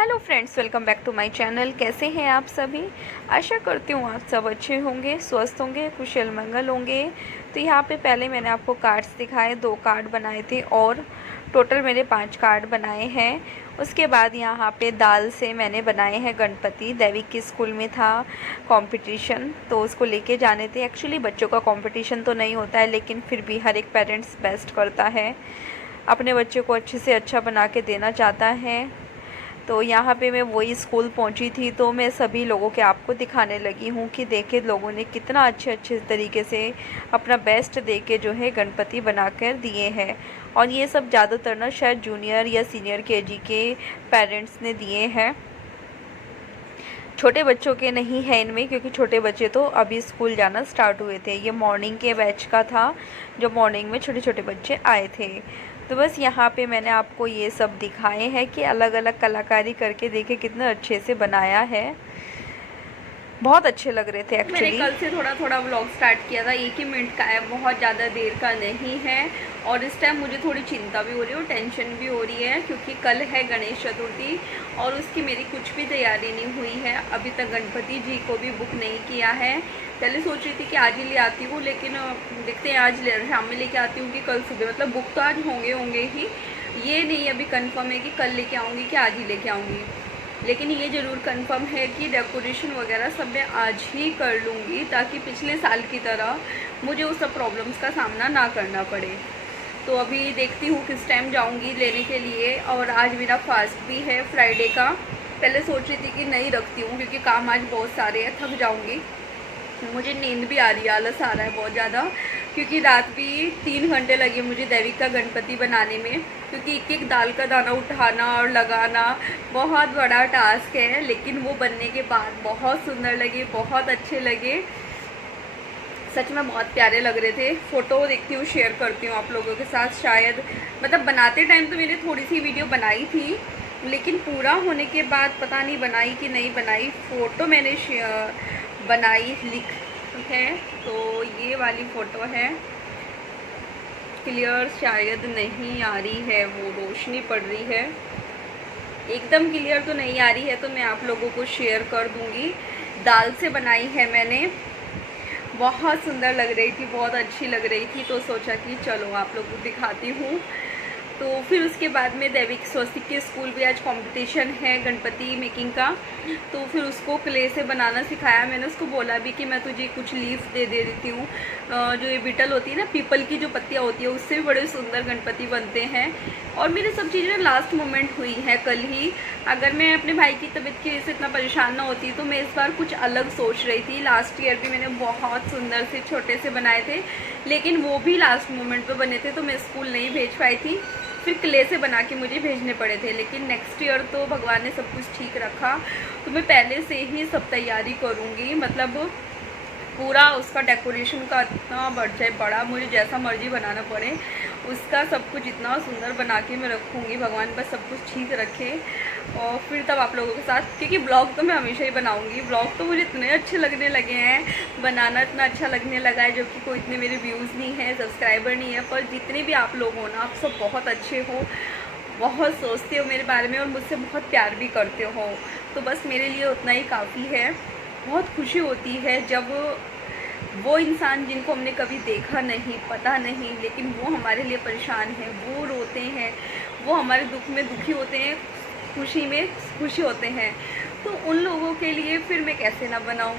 Hello friends, welcome back to my channel. कैसे हैं आप सभी? आशा करती हूँ आप सब अच्छे होंगे, स्वस्थ होंगे, कुशल मंगल होंगे। तो यहाँ पे पहले मैंने आपको कार्ड्स दिखाए, 2 कार्ड बनाए थे और टोटल मैंने 5 कार्ड बनाए हैं। उसके बाद यहाँ पे दाल से मैंने बनाए हैं गणपति। दैविक के स्कूल में था कंपटीशन, तो उसको लेके जाने थे। एक्चुअली बच्चों का कंपटीशन तो नहीं होता है, लेकिन फिर भी हर एक पेरेंट्स बेस्ट करता है, अपने बच्चे को अच्छे से अच्छा बना के देना चाहता है। तो यहाँ पे मैं वही स्कूल पहुँची थी, तो मैं सभी लोगों के आपको दिखाने लगी हूँ कि देखे लोगों ने कितना अच्छे तरीके से अपना बेस्ट दे के जो है गणपति बनाकर दिए हैं। और ये सब ज़्यादातर ना शायद जूनियर या सीनियर केजी के पेरेंट्स ने दिए हैं, छोटे बच्चों के नहीं है इनमें, क्योंकि छोटे बच्चे तो अभी स्कूल जाना स्टार्ट हुए थे। ये मॉर्निंग के बैच का था, जो मॉर्निंग में छोटे छोटे बच्चे आए थे। तो बस यहाँ पे मैंने आपको ये सब दिखाए हैं कि अलग अलग कलाकारी करके देखे कितना अच्छे से बनाया है। बहुत अच्छे लग रहे थे एक्चुअली। मैंने कल से थोड़ा थोड़ा व्लॉग स्टार्ट किया था, 1 ही मिनट का है, बहुत ज़्यादा देर का नहीं है। और इस टाइम मुझे थोड़ी चिंता भी हो रही है और टेंशन भी हो रही है, क्योंकि कल है गणेश चतुर्थी और उसकी मेरी कुछ भी तैयारी नहीं हुई है। अभी तक गणपति जी को भी बुक नहीं किया है। पहले सोच रही थी कि आज ही ले आती हूँ, लेकिन देखते हैं आज शाम में लेके आती हूँ कि कल सुबह। मतलब बुक तो आज होंगे ही, ये नहीं अभी कंफर्म है कि कल लेके आऊँगी कि आज ही लेके आऊँगी। लेकिन ये ज़रूर कंफर्म है कि डेकोरेशन वगैरह सब मैं आज ही कर लूँगी, ताकि पिछले साल की तरह मुझे उस सब प्रॉब्लम्स का सामना ना करना पड़े। तो अभी देखती हूँ किस टाइम जाऊँगी लेने के लिए। और आज मेरा फास्ट भी है फ्राइडे का। पहले सोच रही थी कि नहीं रखती हूँ, क्योंकि काम आज बहुत सारे हैं, थक जाऊँगी। मुझे नींद भी आ रही है, आलस आ रहा है बहुत ज़्यादा, क्योंकि रात भी 3 घंटे लगे मुझे दैविक का गणपति बनाने में। क्योंकि एक एक दाल का दाना उठाना और लगाना बहुत बड़ा टास्क है, लेकिन वो बनने के बाद बहुत सुंदर लगे, बहुत अच्छे लगे। सच में बहुत प्यारे लग रहे थे। फ़ोटो देखती हूँ, शेयर करती हूँ आप लोगों के साथ। शायद मतलब बनाते टाइम तो मैंने थोड़ी सी वीडियो बनाई थी, लेकिन पूरा होने के बाद पता नहीं बनाई कि नहीं बनाई। फ़ोटो मैंने बनाई लिख है, तो ये वाली फ़ोटो है। क्लियर शायद नहीं आ रही है, वो रोशनी पड़ रही है, एकदम क्लियर तो नहीं आ रही है, तो मैं आप लोगों को शेयर कर दूंगी। दाल से बनाई है मैंने, बहुत सुंदर लग रही थी, बहुत अच्छी लग रही थी, तो सोचा कि चलो आप लोगों को दिखाती हूँ। तो फिर उसके बाद में दैविक स्वस्तिक के स्कूल भी आज कंपटीशन है गणपति मेकिंग का, तो फिर उसको क्ले से बनाना सिखाया। मैंने उसको बोला भी कि मैं तुझे कुछ लीफ दे देती हूँ, जो ये बीटल होती है ना, पीपल की जो पत्तियाँ होती है, उससे भी बड़े सुंदर गणपति बनते हैं। और मेरी सब चीज़ें लास्ट मोमेंट हुई हैं कल ही। अगर मैं अपने भाई की तबीयत की वजह से इतना परेशान ना होती, तो मैं इस बार कुछ अलग सोच रही थी। लास्ट ईयर भी मैंने बहुत सुंदर से छोटे से बनाए थे, लेकिन वो भी लास्ट मोमेंट पे बने थे, तो मैं स्कूल नहीं भेज पाई थी। फिर क्ले से बना के मुझे भेजने पड़े थे। लेकिन नेक्स्ट ईयर तो भगवान ने सब कुछ ठीक रखा, तो मैं पहले से ही सब तैयारी करूँगी। मतलब पूरा उसका डेकोरेशन का इतना बढ़ जाए बड़ा, मुझे जैसा मर्जी बनाना पड़े उसका सब कुछ इतना सुंदर बना के मैं रखूँगी। भगवान बस सब कुछ ठीक रखे, और फिर तब आप लोगों के साथ, क्योंकि ब्लॉग तो मैं हमेशा ही बनाऊँगी। ब्लॉग तो मुझे इतने अच्छे लगने लगे हैं, बनाना इतना अच्छा लगने लगा है, जो कि कोई इतने मेरे व्यूज़ नहीं है, सब्सक्राइबर नहीं है, पर जितने भी आप लोग हो ना, आप सब बहुत अच्छे हो, बहुत सोचते हो मेरे बारे में और मुझसे बहुत प्यार भी करते हो। तो बस मेरे लिए उतना ही काफ़ी है। बहुत खुशी होती है जब वो इंसान जिनको हमने कभी देखा नहीं, पता नहीं, लेकिन वो हमारे लिए परेशान है, वो रोते हैं, वो हमारे दुख में दुखी होते हैं, खुशी में खुशी होते हैं, तो उन लोगों के लिए फिर मैं कैसे ना बनाऊं।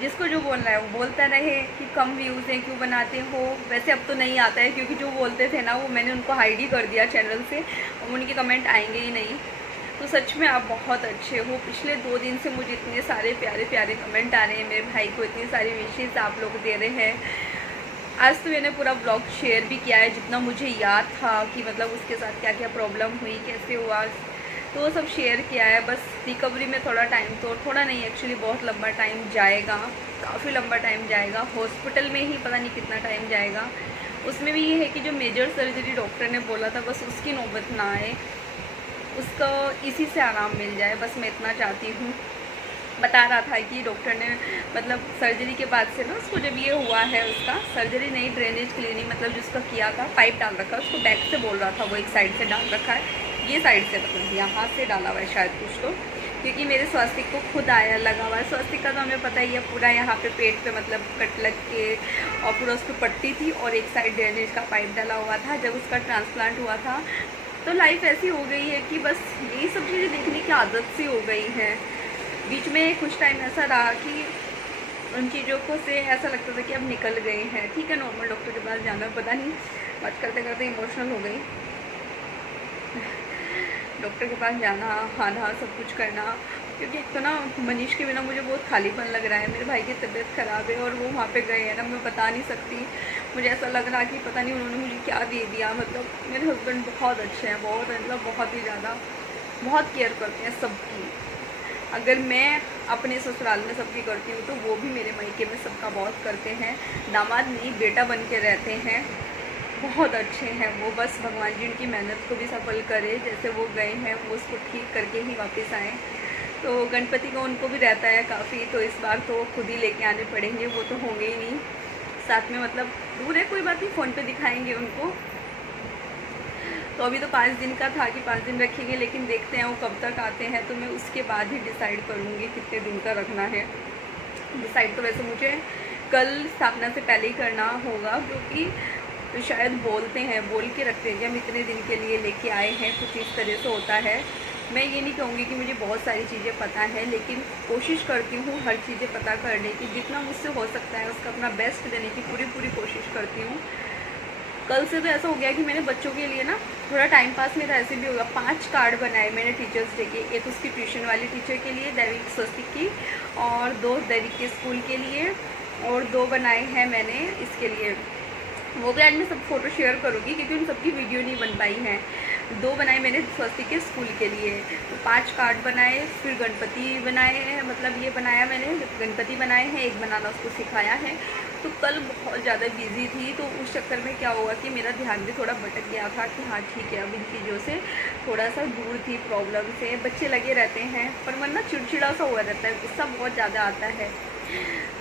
जिसको जो बोलना है वो बोलता रहे कि कम व्यूज़ हैं क्यों बनाते हो। वैसे अब तो नहीं आता है, क्योंकि जो बोलते थे ना, वो मैंने उनको हाइड ही कर दिया चैनल से, और उनके कमेंट आएंगे ही नहीं। तो सच में आप बहुत अच्छे हो। पिछले 2 दिन से मुझे इतने सारे प्यारे प्यारे कमेंट आ रहे हैं, मेरे भाई को इतनी सारी विशेष आप लोग दे रहे हैं। आज तो मैंने पूरा ब्लॉग शेयर भी किया है, जितना मुझे याद था कि मतलब उसके साथ क्या क्या प्रॉब्लम हुई, कैसे हुआ, तो वो सब शेयर किया है। बस रिकवरी में थोड़ा टाइम, तो थोड़ा नहीं एक्चुअली बहुत लंबा टाइम जाएगा, काफ़ी लंबा टाइम जाएगा। हॉस्पिटल में ही पता नहीं कितना टाइम जाएगा। उसमें भी ये है कि जो मेजर सर्जरी डॉक्टर ने बोला था, बस उसकी नौबत ना आए, उसका इसी से आराम मिल जाए, बस मैं इतना चाहती हूँ। बता रहा था कि डॉक्टर ने मतलब सर्जरी के बाद से ना उसको जब ये हुआ है, उसका सर्जरी नहीं, ड्रेनेज क्लीनिंग मतलब जिसका किया था, पाइप डाल रखा है उसको, बैक से बोल रहा था वो, एक साइड से डाल रखा है, ये साइड से मतलब यहाँ से डाला हुआ है शायद कुछ तो, क्योंकि मेरे स्वास्तिक को खुद आया लगा हुआ है। स्वास्तिक का तो हमें पता ही है, पूरा यहाँ पे पेट पे मतलब कट लग के और पूरा उस पर पट्टी थी और एक साइड ड्रेनेज का पाइप डाला हुआ था जब उसका ट्रांसप्लांट हुआ था। तो लाइफ ऐसी हो गई है कि बस यही सब चीज़ें देखने की आदत सी हो गई है। बीच में कुछ टाइम ऐसा रहा कि उन चीज़ों को से ऐसा लगता था कि अब निकल गए हैं, ठीक है नॉर्मल डॉक्टर के पास जाना, पता नहीं बात करते करते इमोशनल हो गई। डॉक्टर के पास जाना, आना, सब कुछ करना, क्योंकि एक तो ना मनीष के बिना मुझे बहुत खालीपन लग रहा है। मेरे भाई की तबीयत ख़राब है और वो वहाँ पे गए हैं ना, मैं बता नहीं सकती। मुझे ऐसा लग रहा कि पता नहीं उन्होंने मुझे क्या दे दिया। मतलब मेरे हस्बैंड बहुत अच्छे हैं, बहुत मतलब बहुत ही ज़्यादा, बहुत केयर करते हैं सबकी। अगर मैं अपने ससुराल में सबकी करती हूँ तो वो भी मेरे मायके में सबका बहुत करते हैं। दामाद नहीं बेटा बन के रहते हैं, बहुत अच्छे हैं वो। बस भगवान जी उनकी मेहनत को भी सफल करे, जैसे वो गए हैं वो उसको ठीक करके ही वापस आएँ। तो गणपति का उनको भी रहता है काफ़ी, तो इस बार तो खुद ही लेके आने पड़ेंगे, वो तो होंगे ही नहीं साथ में। मतलब दूर है कोई बात नहीं, फ़ोन पे दिखाएंगे उनको। तो अभी तो 5 दिन का था कि 5 दिन रखेंगे, लेकिन देखते हैं वो कब तक आते हैं, तो मैं उसके बाद ही डिसाइड करूँगी कितने दिन का रखना है। डिसाइड तो वैसे मुझे कल स्थापना से पहले ही करना होगा, क्योंकि तो शायद बोलते हैं, बोल के रखते हैं कि हम इतने दिन के लिए लेके आए हैं, कुछ इस तरह से होता है। मैं ये नहीं कहूँगी कि मुझे बहुत सारी चीज़ें पता है, लेकिन कोशिश करती हूँ हर चीज़ें पता करने की, जितना मुझसे हो सकता है उसका अपना बेस्ट देने की पूरी कोशिश करती हूँ। कल से तो ऐसा हो गया कि मैंने बच्चों के लिए ना थोड़ा टाइम पास मेरा ऐसे भी होगा। 5 कार्ड बनाए मैंने टीचर्स डे के, एक उसकी ट्यूशन वाली टीचर के लिए दैविक स्वस्तिक की, और 2 दैविक के स्कूल के लिए, और 2 बनाए हैं मैंने इसके लिए। वो भी आज मैं सब फ़ोटो शेयर करूँगी क्योंकि उन सबकी वीडियो नहीं बन पाई हैं। 2 बनाए मैंने स्वस्तिक के स्कूल के लिए, तो 5 कार्ड बनाए। फिर गणपति बनाए हैं, मतलब ये बनाया मैंने, गणपति बनाए हैं, एक बनाना उसको सिखाया है। तो कल बहुत ज़्यादा बिजी थी, तो उस चक्कर में क्या हुआ कि मेरा ध्यान भी थोड़ा भटक गया था कि हाँ ठीक है, अब इन चीज़ों से थोड़ा सा दूर थी, प्रॉब्लम से। बच्चे लगे रहते हैं पर मन ना चिड़चिड़ा सा हुआ रहता है, गुस्सा बहुत ज़्यादा आता है।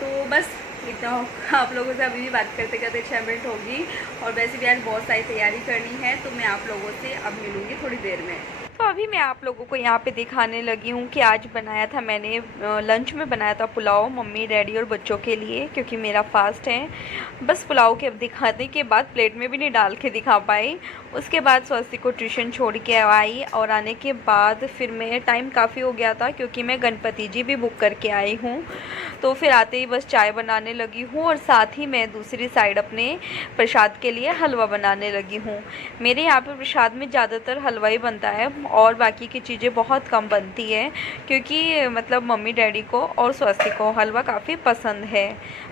तो बस इतना आप लोगों से अभी भी बात करते करते 6 मिनट होगी, और वैसे भी आज बहुत सारी तैयारी करनी है, तो मैं आप लोगों से अब मिलूँगी थोड़ी देर में। तो अभी मैं आप लोगों को यहाँ पे दिखाने लगी हूँ कि आज बनाया था मैंने, लंच में बनाया था पुलाव मम्मी डैडी और बच्चों के लिए, क्योंकि मेरा फास्ट है। बस पुलाव के अब दिखाने के बाद प्लेट में भी नहीं डाल के दिखा पाई। उसके बाद स्वस्तिक को ट्यूशन छोड़ के आई, और आने के बाद फिर मैं टाइम काफ़ी हो गया था क्योंकि मैं गणपति जी भी बुक करके आई हूँ। तो फिर आते ही बस चाय बनाने लगी हूँ, और साथ ही मैं दूसरी साइड अपने प्रसाद के लिए हलवा बनाने लगी हूँ। मेरे यहाँ पे प्रसाद में ज़्यादातर हलवा ही बनता है और बाकी की चीज़ें बहुत कम बनती है, क्योंकि मतलब मम्मी डैडी को और स्वस्तिक को हलवा काफ़ी पसंद है।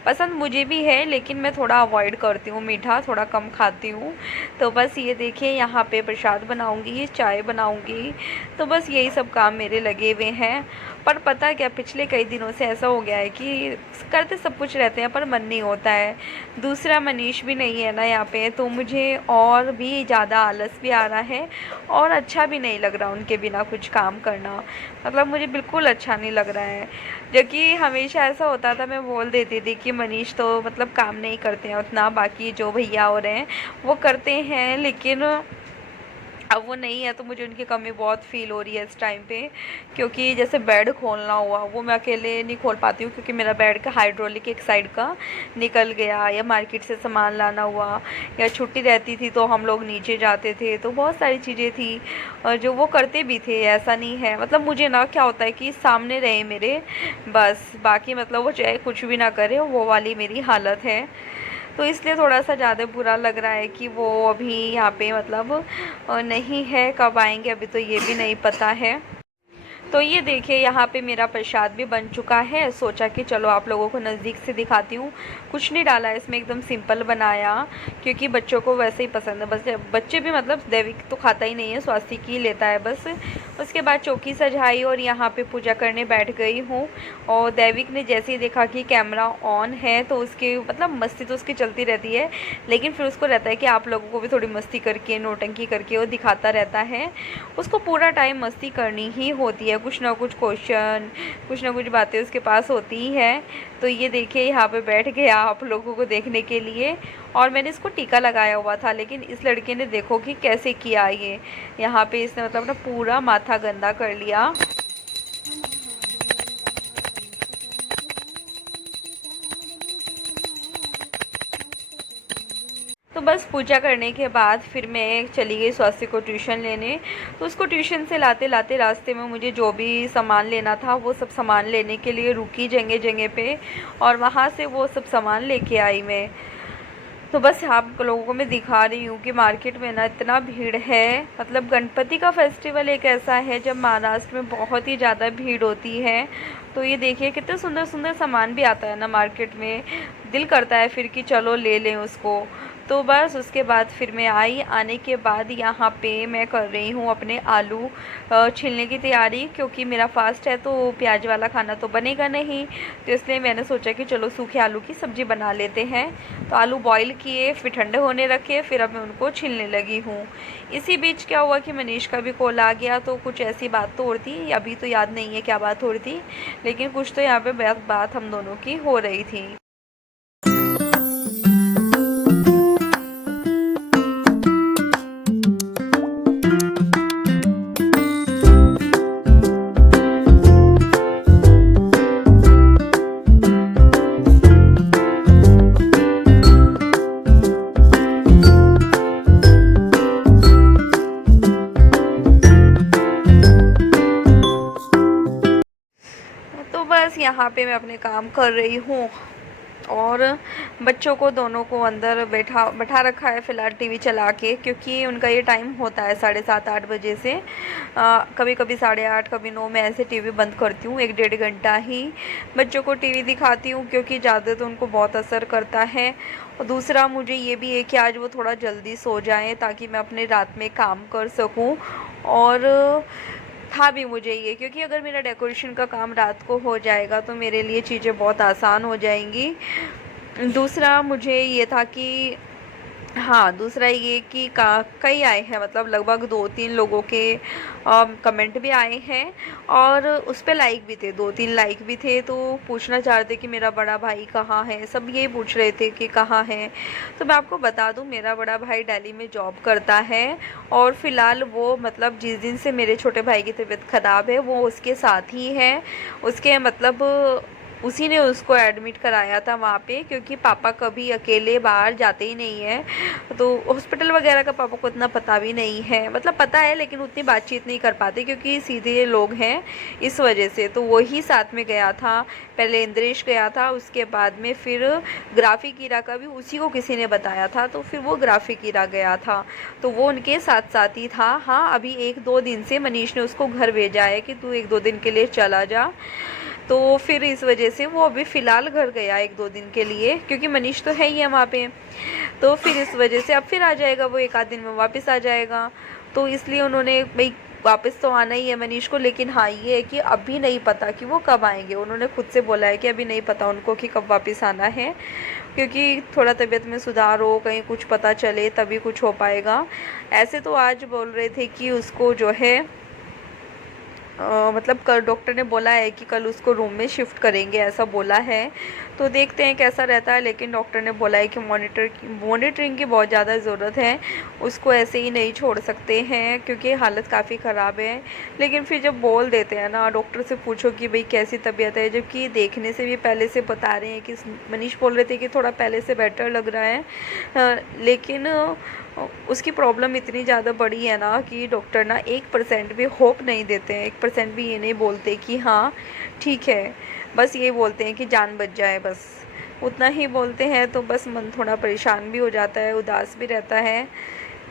पसंद मुझे भी है, लेकिन मैं थोड़ा अवॉइड करती हूँ, मीठा थोड़ा कम खाती हूँ। तो बस ये देखिए यहाँ पे प्रसाद बनाऊँगी, चाय बनाऊँगी, तो बस यही सब काम मेरे लगे हुए हैं। पर पता क्या, पिछले कई दिनों से ऐसा हो गया है कि करते सब कुछ रहते हैं पर मन नहीं होता है। दूसरा मनीष भी नहीं है ना यहाँ पे, तो मुझे और भी ज़्यादा आलस भी आ रहा है और अच्छा भी नहीं लग रहा उनके बिना कुछ काम करना। मतलब मुझे बिल्कुल अच्छा नहीं लग रहा है, जो कि हमेशा ऐसा होता था, मैं बोल देती थी कि मनीष तो मतलब काम नहीं करते हैं उतना, बाकी जो भैया हो रहे हैं वो करते हैं, लेकिन अब वो नहीं है, तो मुझे उनकी कमी बहुत फ़ील हो रही है इस टाइम पे। क्योंकि जैसे बेड खोलना हुआ, वो मैं अकेले नहीं खोल पाती हूँ, क्योंकि मेरा बेड का हाइड्रोलिक एक साइड का निकल गया, या मार्केट से सामान लाना हुआ, या छुट्टी रहती थी तो हम लोग नीचे जाते थे, तो बहुत सारी चीज़ें थी जो वो करते भी थे, ऐसा नहीं है। मतलब मुझे ना क्या होता है कि सामने रहे मेरे, बस बाकी मतलब वो चाहे कुछ भी ना करे, वो वाली मेरी हालत है। तो इसलिए थोड़ा सा ज़्यादा बुरा लग रहा है कि वो अभी यहाँ पे मतलब नहीं है, कब आएंगे अभी तो ये भी नहीं पता है। तो ये देखिए यहाँ पे मेरा प्रसाद भी बन चुका है। सोचा कि चलो आप लोगों को नज़दीक से दिखाती हूँ। कुछ नहीं डाला इसमें, एकदम सिंपल बनाया, क्योंकि बच्चों को वैसे ही पसंद है। बस बच्चे भी मतलब दैविक तो खाता ही नहीं है, स्वास्तिक ही लेता है बस। उसके बाद चौकी सजाई और यहाँ पे पूजा करने बैठ गई हूँ। और दैविक ने जैसे ही देखा कि कैमरा ऑन है तो उसके मतलब मस्ती तो उसकी चलती रहती है, लेकिन फिर उसको रहता है कि आप लोगों को भी थोड़ी मस्ती करके, नौटंकी करके वो दिखाता रहता है। उसको पूरा टाइम मस्ती करनी ही होती है, कुछ ना कुछ क्वेश्चन, कुछ ना कुछ बातें उसके पास होती ही हैं। तो ये देखिए यहाँ पे बैठ गया आप लोगों को देखने के लिए। और मैंने इसको टीका लगाया हुआ था, लेकिन इस लड़के ने देखो कि कैसे किया ये। यहाँ पे इसने मतलब अपना पूरा माथा गंदा कर लिया। तो बस पूजा करने के बाद फिर मैं चली गई स्वास्थ्य को ट्यूशन लेने। तो उसको ट्यूशन से लाते लाते रास्ते में मुझे जो भी सामान लेना था वो सब सामान लेने के लिए रुकी जगह जगह पे, और वहाँ से वो सब सामान लेके आई मैं। तो बस आप लोगों को मैं दिखा रही हूँ कि मार्केट में ना इतना भीड़ है। मतलब गणपति का फेस्टिवल एक ऐसा है जब महाराष्ट्र में बहुत ही ज़्यादा भीड़ होती है। तो ये देखिए कितने सुंदर सुंदर सामान भी आता है ना मार्केट में, दिल करता है फिर कि चलो ले लें उसको। तो बस उसके बाद फिर मैं आई। आने के बाद यहाँ पे मैं कर रही हूँ अपने आलू छीलने की तैयारी, क्योंकि मेरा फास्ट है तो प्याज वाला खाना तो बनेगा नहीं। तो इसलिए मैंने सोचा कि चलो सूखे आलू की सब्ज़ी बना लेते हैं। तो आलू बॉईल किए, फिर ठंडे होने रखे, फिर अब मैं उनको छीलने लगी हूँ। इसी बीच क्या हुआ कि मनीष का भी कॉल आ गया। तो कुछ ऐसी बात तो हो रही थी, अभी तो याद नहीं है क्या बात हो रही थी, लेकिन कुछ तो यहाँ पे बात हम दोनों की हो रही थी। तो बस यहाँ पे मैं अपने काम कर रही हूँ, और बच्चों को दोनों को अंदर बैठा रखा है फ़िलहाल टीवी चला के, क्योंकि उनका ये टाइम होता है 7:30-8 बजे से। कभी कभी 8:30, कभी 9 में ऐसे टीवी बंद करती हूँ। 1-1.5 घंटा ही बच्चों को टीवी दिखाती हूँ, क्योंकि ज़्यादा तो उनको बहुत असर करता है। और दूसरा मुझे ये भी है कि आज वो थोड़ा जल्दी सो जाएँ ताकि मैं अपने रात में काम कर सकूँ। और था भी मुझे ये, क्योंकि अगर मेरा डेकोरेशन का काम रात को हो जाएगा तो मेरे लिए चीज़ें बहुत आसान हो जाएंगी। दूसरा मुझे ये था कि हाँ, दूसरा ये कि कई आए हैं, मतलब लगभग 2-3 लोगों के कमेंट भी आए हैं, और उस पे लाइक भी थे, 2-3 लाइक भी थे। तो पूछना चाह रहे थे कि मेरा बड़ा भाई कहाँ है, सब यही पूछ रहे थे कि कहाँ है। तो मैं आपको बता दूँ, मेरा बड़ा भाई दिल्ली में जॉब करता है, और फ़िलहाल वो मतलब जिस दिन से मेरे छोटे भाई की तबीयत ख़राब है वो उसके साथ ही है। उसके मतलब उसी ने उसको एडमिट कराया था वहाँ पे, क्योंकि पापा कभी अकेले बाहर जाते ही नहीं हैं। तो हॉस्पिटल वगैरह का पापा को इतना पता भी नहीं है, मतलब पता है लेकिन उतनी बातचीत नहीं कर पाते क्योंकि सीधे लोग हैं, इस वजह से। तो वही साथ में गया था, पहले इंद्रेश गया था, उसके बाद में फिर ग्राफिक ईरा का भी उसी को किसी ने बताया था, तो फिर वो ग्राफिक ईरा गया था। तो वो उनके साथ साथ ही था। हाँ, अभी 1-2 दिन से मनीष ने उसको घर भेजा है कि तू 1-2 दिन के लिए चला जा। तो फिर इस वजह से वो अभी फ़िलहाल घर गया 1-2 दिन के लिए, क्योंकि मनीष तो है ही है वहाँ पे। तो फिर इस वजह से अब फिर आ जाएगा वो, 1-आध दिन में वापस आ जाएगा। तो इसलिए उन्होंने भाई वापस तो आना ही है मनीष को, लेकिन हाँ ये है कि अभी नहीं पता कि वो कब आएंगे। उन्होंने खुद से बोला है कि अभी नहीं पता उनको कि कब वापस आना है, क्योंकि थोड़ा तबीयत में सुधार हो, कहीं कुछ पता चले तभी कुछ हो पाएगा। ऐसे तो आज बोल रहे थे कि उसको जो है मतलब कल डॉक्टर ने बोला है कि कल उसको रूम में शिफ्ट करेंगे, ऐसा बोला है। तो देखते हैं कैसा रहता है, लेकिन डॉक्टर ने बोला है कि मॉनिटरिंग की बहुत ज़्यादा ज़रूरत है, उसको ऐसे ही नहीं छोड़ सकते हैं क्योंकि हालत काफ़ी ख़राब है। लेकिन फिर जब बोल देते हैं ना, डॉक्टर से पूछो कि भाई कैसी तबीयत है, जबकि देखने से भी पहले से बता रहे हैं कि मनीष बोल रहे थे कि थोड़ा पहले से बेटर लग रहा है, लेकिन उसकी प्रॉब्लम इतनी ज़्यादा बड़ी है ना कि डॉक्टर ना 1% भी होप नहीं देते हैं, 1% भी ये नहीं बोलते कि हाँ ठीक है, बस ये बोलते हैं कि जान बच जाए, बस उतना ही बोलते हैं। तो बस मन थोड़ा परेशान भी हो जाता है, उदास भी रहता है,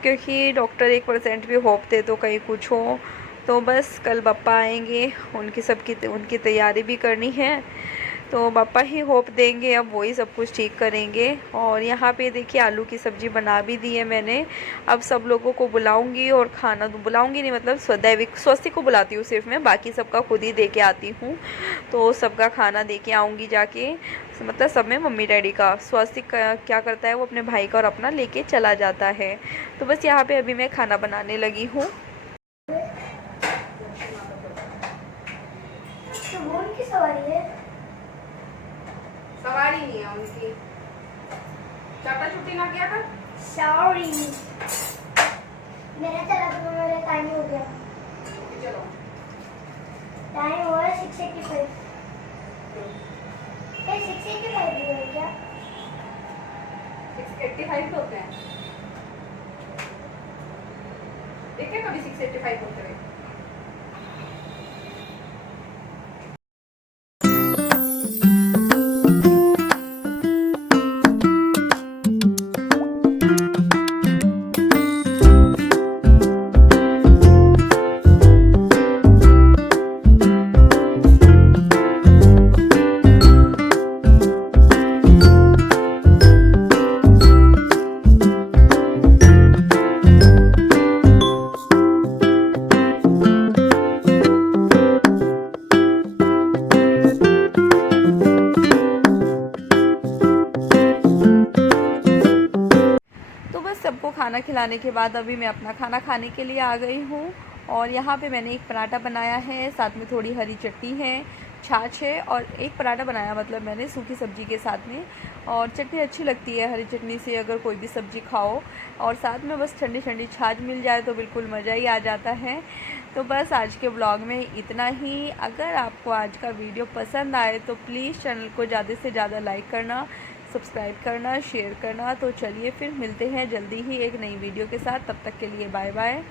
क्योंकि डॉक्टर 1% भी होप दे तो कहीं कुछ हो। तो बस कल पापा आएंगे, उनकी तैयारी भी करनी है, तो पापा ही होप देंगे, अब वही सब कुछ ठीक करेंगे। और यहाँ पे देखिए आलू की सब्ज़ी बना भी दी है मैंने। अब सब लोगों को बुलाऊंगी और खाना बुलाऊंगी नहीं, मतलब स्वस्ति को बुलाती हूँ सिर्फ मैं, बाकी सबका खुद ही दे के आती हूँ। तो सबका खाना दे के आऊँगी जाके, मतलब सब में मम्मी डैडी का। स्वस्ति क्या करता है, वो अपने भाई का और अपना लेके चला जाता है। तो बस यहाँ पर अभी मैं खाना बनाने लगी हूँ। उनकी सवारी है। सवारी नहीं है उनकी, चाटा छुट्टी ना किया था। सॉरी, मेरा चला तो मेरा टाइम हो गया। चलो टाइम हुआ है 6:85। 6:85 भी है क्या? 6:85 होते हैं, देखे कभी 6:85 होते हैं। तो बस सबको खाना खिलाने के बाद अभी मैं अपना खाना खाने के लिए आ गई हूँ। और यहाँ पे मैंने एक पराठा बनाया है, साथ में थोड़ी हरी चटनी है, छाछ है, और एक पराठा बनाया मतलब मैंने सूखी सब्ज़ी के साथ में। और चटनी अच्छी लगती है हरी चटनी से अगर कोई भी सब्ज़ी खाओ, और साथ में बस ठंडी ठंडी छाछ मिल जाए तो बिल्कुल मज़ा ही आ जाता है। तो बस आज के ब्लॉग में इतना ही। अगर आपको आज का वीडियो पसंद आए तो प्लीज़ चैनल को ज़्यादा से ज़्यादा लाइक करना, सब्सक्राइब करना, शेयर करना। तो चलिए फिर मिलते हैं जल्दी ही एक नई वीडियो के साथ, तब तक के लिए बाय बाय।